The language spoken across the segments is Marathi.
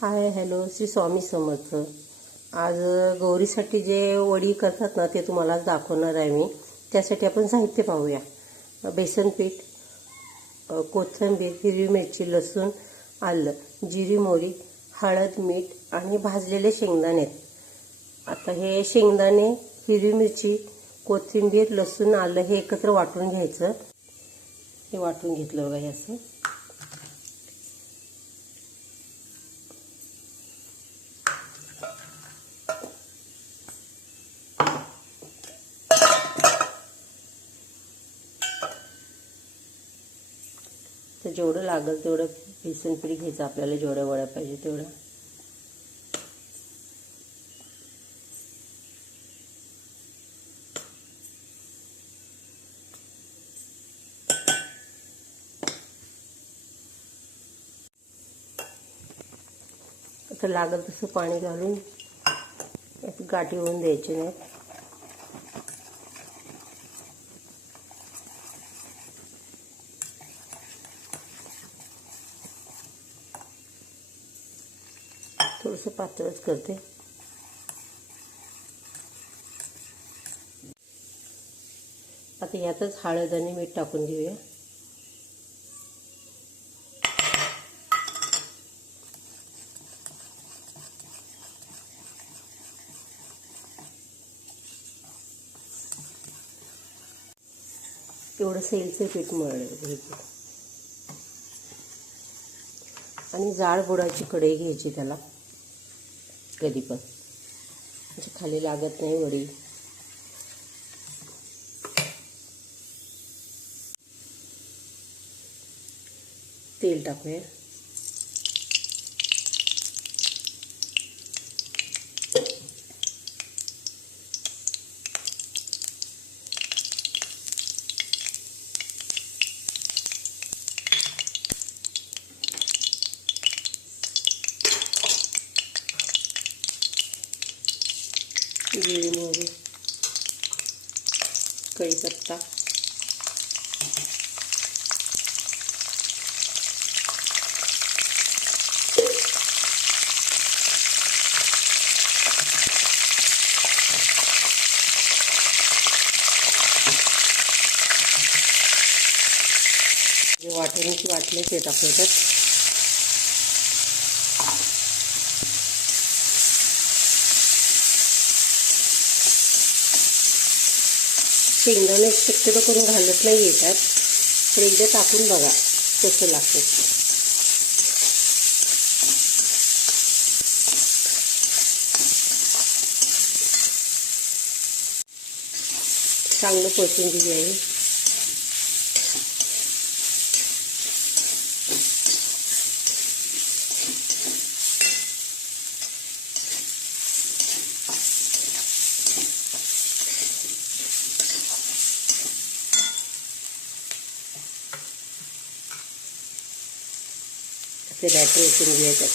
Hi hello Shri Swami Samarth. आज गौरीसाठी जे वडी करतात ना ते तुम्हाला दाखवणार आहे मी. त्यासाठी आपण साहित्य पाहूया. बेसन पीठ कोथिंबीर हिरवी मिरची लसूण आलं जिरी मोरी हळद मीठ आणि भाजलेले शेंगदाणे. आहेत आता हे शेंगदाणे हिरवी मिरची कोथिंबीर लसूण आलं हे एकत्र वाटून घ्यायचं. हे वाटून घेतलं बघा हे असं. जेवढं लागेल तेवढं बेसन पीठ घ्यायचं. आपल्याला जेवढ्या वड्या पाहिजे तेवढं आता लागेल तसं पाणी घालून. गाठी होऊन द्यायची नाहीत. थोडंसं पातळच करते. आता यातच हळद आणि मीठ टाकून घेऊया. एवढं सैलचं पीठ मळलं आणि जाड बुडाची कढई घ्यायची त्याला. कधी पण म्हणजे खाली लागत नाही वडी. तेल टाकूया. जिरी मोहरी कढीपत्ता जे वाटण्याची वाटले ते टाकले त्यात शेंगदाणे शक्यतो करून घालत नाही येतात. तर एकदा टाकून बघा कसं लागतं. चांगलं परतून दिली आहे ते बॅटर ओतून घेऊया त्यात.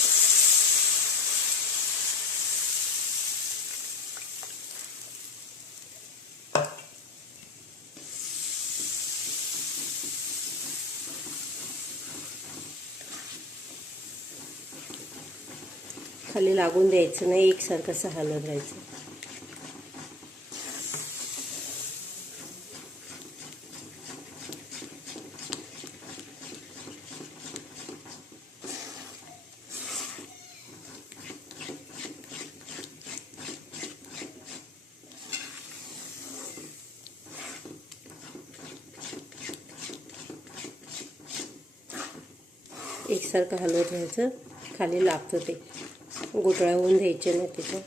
खाली लागून द्यायचं नाही एकसारखं असं हलत राहायचं एकसारखं हलवत घ्यायचं खाली लागतं ते. गोटळ्या होऊन द्यायचे नाही तिथं.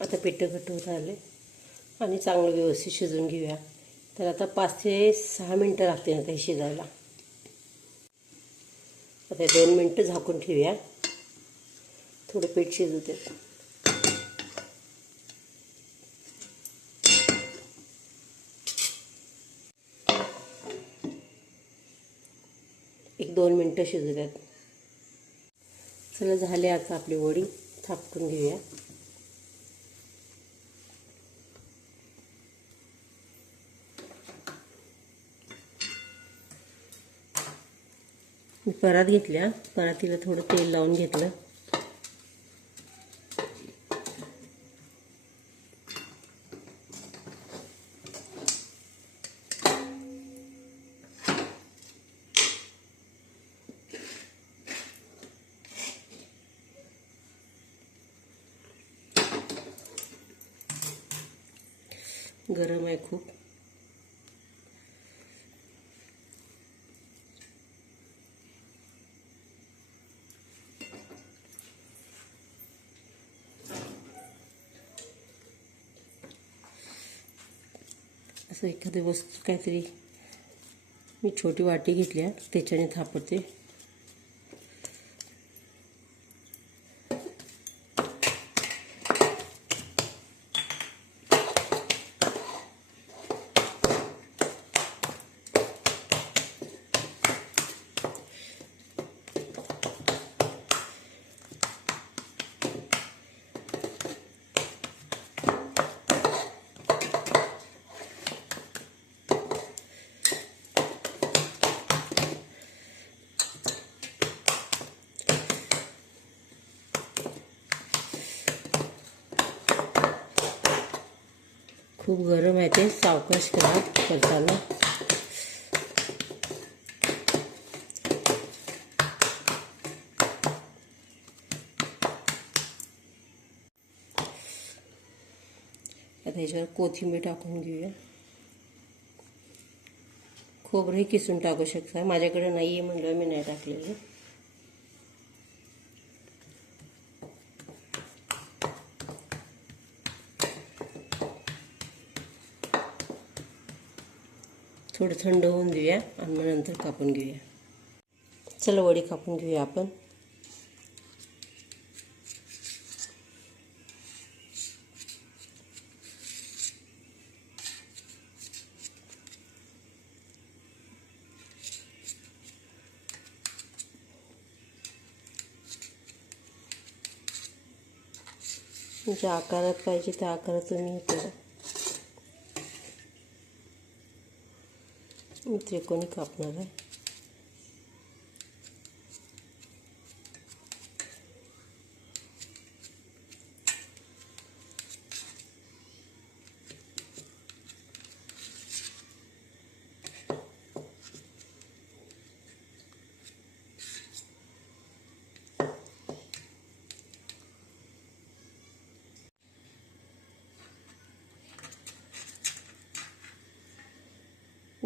आता पिठं घट्ट होत आले आणि चांगलं व्यवस्थित शिजून घेऊया. तर आता पाच ते सहा मिनटं लागतील आता हे शिजायला. आता दोन मिनटं झाकून ठेवूया. थोडं पीठ शिजू देत एक दोन मिनटं शिजू द्यात चला झाले आता आपली वडी. थापटून घेऊया. मी परात घेतल्या परातीला थोडं तेल लावून घेतलं. गरम आहे खूप. असं एखादी वस्तू काहीतरी मी छोटी वाटी घेतली आहे त्याच्याने थापडते खूप गरम ते, सावकाश करा करताना। आता ह्याच्यावर कोथिंबीर टाकून घेऊया किसून टाकू शकता माझ्याकडे नाही आहे म्हणलं मी नाही टाकलेलं. थोडं थंड होऊन देऊया आणि मग नंतर कापून घेऊया. चला वडी कापून घेऊया आपण. ज्या आकारात पाहिजे त्या आकारात तुम्ही करा. Şimdi trigonik hapları.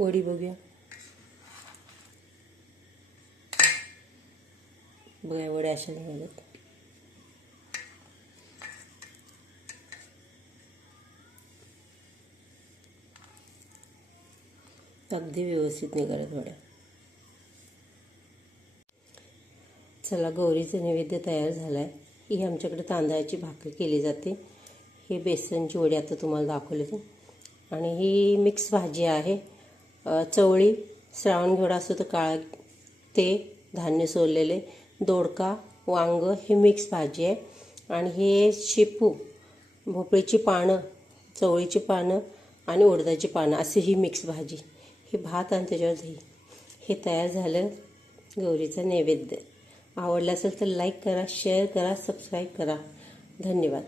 वडी बघूया. बघा वड्या अशा निघाल्यात अगदी व्यवस्थित निघाल्यात वड्या चला गौरीचं नैवेद्य तयार झाला आहे ही आमच्याकडे तांदळाची भाकरी केली जाते. हे बेसनची वडी आता तुम्हाला दाखवली आणि ही मिक्स भाजी आहे. चवळी श्रावण घेवडा असतो तर काळा ते धान्य सोललेले. दोडका वांग ही मिक्स भाजी आहे. आणि हे शेपू भोपळीची पानं चवळीची पानं आणि उडदाची पानं अशी ही मिक्स भाजी. हे भात आणि त्याच्यावर दही. हे तयार झालं गौरीचं नैवेद्य. आवडलं असेल तर लाईक करा शेअर करा सबस्क्राईब करा. धन्यवाद.